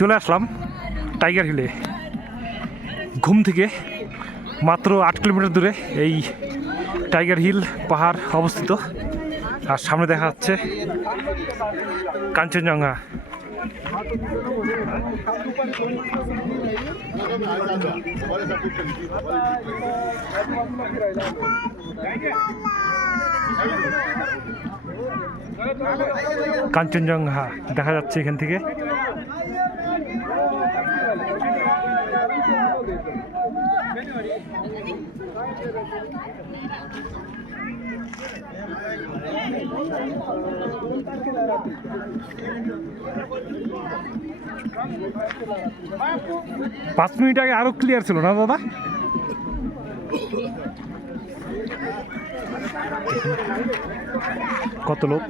চলে আসলাম টাইগার হিলে। ঘুম থেকে মাত্র 8 কিলোমিটার দূরে এই টাইগার হিল পাহাড় অবস্থিত, আর সামনে দেখা যাচ্ছে কাঞ্চনজঙ্ঘা। কাঞ্চনজঙ্ঘা দেখা যাচ্ছে এখান থেকে। পাঁচ মিনিট আগে আরো ক্লিয়ার ছিল না দাদা? কত লোক!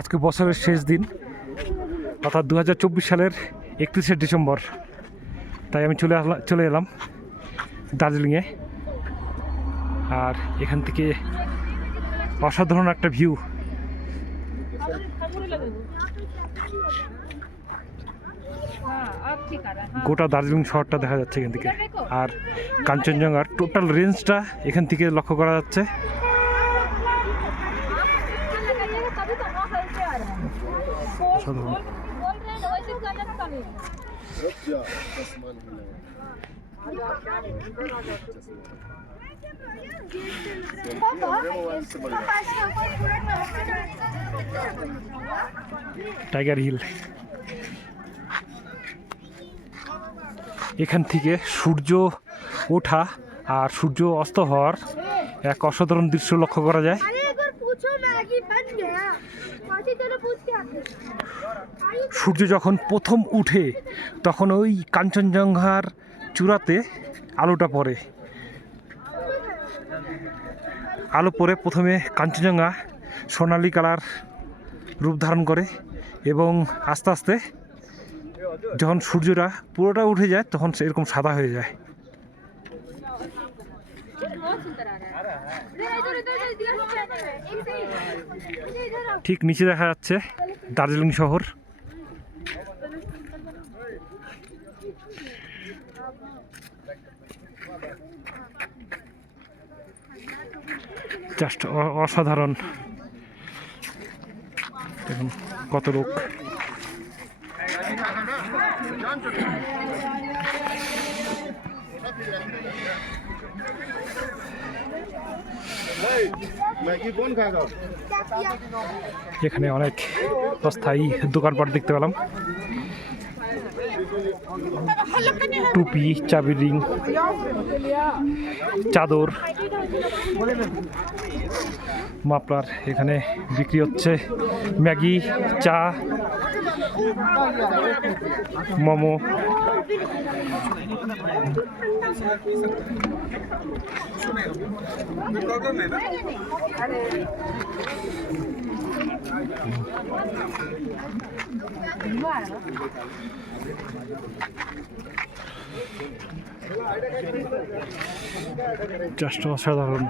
আজকে বছরের শেষ দিন, অর্থাৎ 2024 সালের 31শে ডিসেম্বর। তাই আমি চলে এলাম দার্জিলিংয়ে। আর এখান থেকে অসাধারণ একটা ভিউ। গোটা দার্জিলিং শহরটা দেখা যাচ্ছে এখান থেকে, আর কাঞ্চনজঙ্ঘার টোটাল রেঞ্জটা এখান থেকে লক্ষ্য করা যাচ্ছে। অসাধারণ। টাইগার হিল, এখান থেকে সূর্য ওঠা আর সূর্য অস্ত হওয়ার এক অসাধারণ দৃশ্য লক্ষ্য করা যায়। সূর্য যখন প্রথম উঠে তখন ওই কাঞ্চনজঙ্ঘার চূড়াতে আলোটা পড়ে। আলো পড়ে প্রথমে কাঞ্চনজঙ্ঘা সোনালি কালার রূপ ধারণ করে, এবং আস্তে আস্তে যখন সূর্যটা পুরোটা উঠে যায় তখন এরকম সাদা হয়ে যায়। ঠিক নিচে দেখা যাচ্ছে দার্জিলিং শহর। জাস্ট অসাধারণ। দেখুন কত লোক। এখানে অনেক অস্থায়ী দোকানপাট দেখতে পেলাম। টুপি, চাবির রিং, চাদর, মাফলার এখানে বিক্রি হচ্ছে। ম্যাগি, চা, মোমো। জাস্ট অসাধারণ।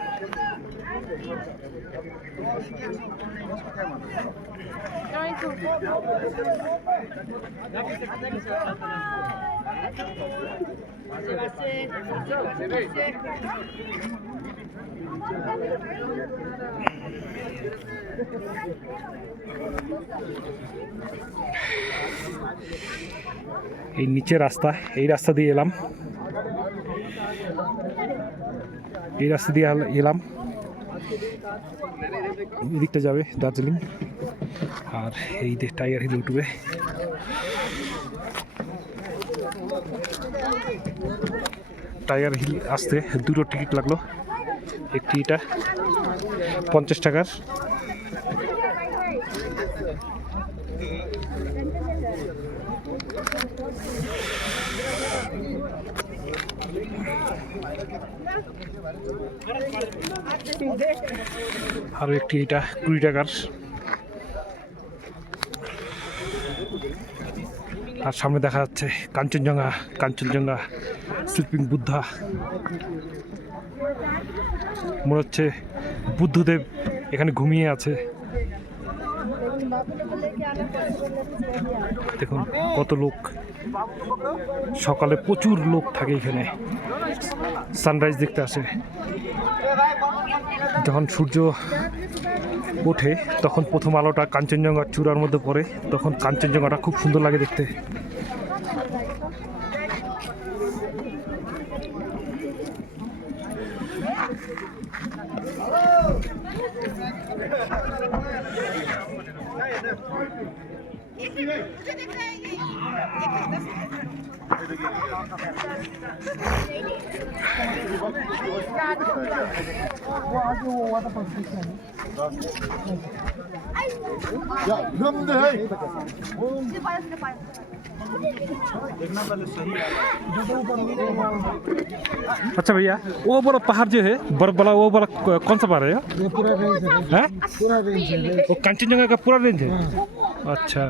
এই নিচে রাস্তা, এই রাস্তা দিয়ে এলাম, এদিকটা যাবে দার্জিলিং, আর এই যে টাইগার হিল উঠবে। টাইগার হিল আসতে দুটো টিকিট লাগলো, একটি এটা 50 টাকার, আরো একটি, এটা 20 টাকার। আর সামনে দেখা যাচ্ছে কাঞ্চনজঙ্ঘা, কাঞ্চনজঙ্ঘা স্লিপিং বুদ্ধা। মনে হচ্ছে বুদ্ধদেব এখানে ঘুমিয়ে আছে। দেখুন কত লোক, সকালে প্রচুর লোক থাকে এখানে, সানরাইজ দেখতে আসে। যখন সূর্য ওঠে তখন প্রথম আলোটা কাঞ্চনজঙ্ঘার চূড়ার মধ্যে পড়ে, তখন কাঞ্চনজঙ্ঘাটা খুব সুন্দর লাগে দেখতে। अच्छा भैया, वो वाला पहाड़ जो है बर्फ वाला, वो वाला कौन सा पहाड़ है? ये पूरा रेंज है। हैं? पूरा रेंज है। वो कांचनजंगा का पूरा रेंज है। अच्छा,